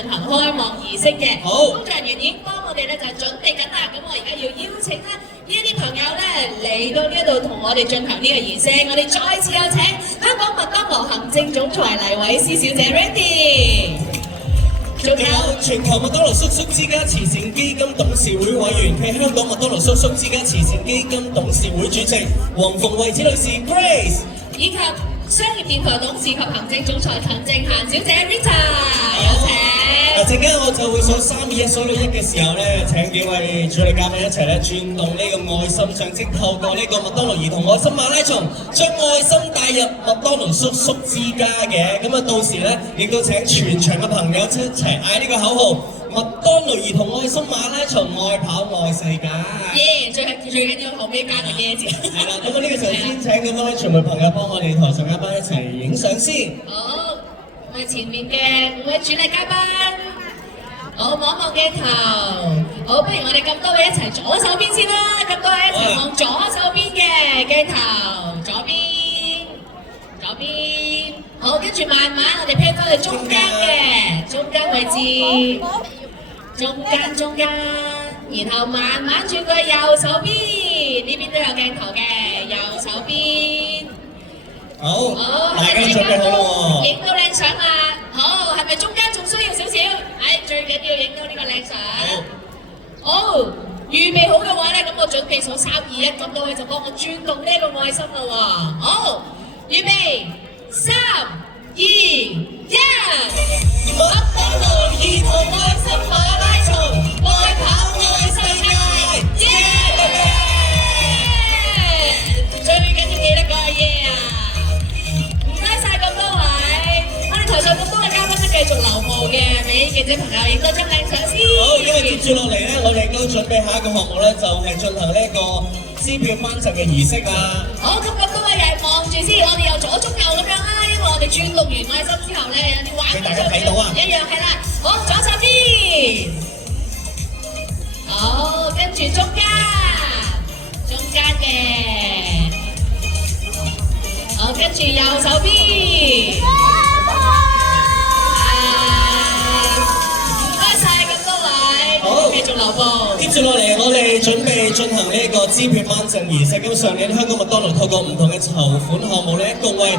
進行開幕儀式嘅。好，工作人員已經幫我哋咧就係準備緊啦。咁我而家要邀請咧呢一啲朋友咧嚟到呢一度同我哋進行呢個儀式。我哋再次有請香港麥當勞行政總裁黎偉思小姐 Randy。仲有全球麥當勞叔叔之家慈善基金董事會委員暨香港麥當勞叔叔之家慈善基金董事會主席黃鳳惠子女士 Grace， 以及商業電台董事及行政總裁陳靜嫻小姐 Rita， 有請。嗱，陣間我就會數3、2、1數到1嘅時候咧，請幾位主禮嘉賓一齊咧轉動呢個愛心象徵，透過呢個麥當勞兒童愛心馬拉松，將愛心帶入麥當勞叔叔之家嘅。咁啊，到時咧亦都請全場嘅朋友一齊嗌呢個口號：麥當勞兒童愛心馬拉松，愛跑愛世界。耶！最緊要後尾加個耶字。係啦，咁啊呢個時候先請咁多位傳媒朋友幫我哋台上嘉賓一齊影相先。好，我哋前面嘅5位主禮嘉賓，好望望鏡頭。好，不如我哋咁多位一齊左手邊先啦，咁多位一齊望左手邊嘅鏡頭，左邊，左邊。好，跟住慢慢我哋 pan 翻去中間嘅中間位置，中間，然後慢慢轉過去右手邊，呢邊都有鏡頭嘅右手邊。好，好，大家準備好啦喎。影到靚相啦！好，係咪中間仲需要少少？最緊要影到呢個靚相。好，預備好嘅話咧，咁我準備數3、2、1，咁多位就幫我轉動呢個愛心啦喎。好，預備3、2、1，麥當勞兒童愛心馬拉松，愛跑愛世界，耶！最緊要記得個耶啊！唔該曬咁多位，我哋台上咁多位嘉賓都繼續留步嘅，俾記者朋友影多張靚相先。好，因為接住落嚟咧，我哋都準備下一個項目咧，就係進行呢一個支票頒贈嘅儀式啊。好，咁多位又係望住先，我哋又左中右咁樣啦，因為我哋轉動完愛心之後咧，有啲畫面俾大家睇到啊，一樣係啦。好，左手邊，好，跟住中間嘅，好，跟住右手邊。繼續留步。接住落嚟，我哋準備進行呢個支票頒贈儀式。咁上年香港麥當勞透過唔同嘅籌款項目咧，共為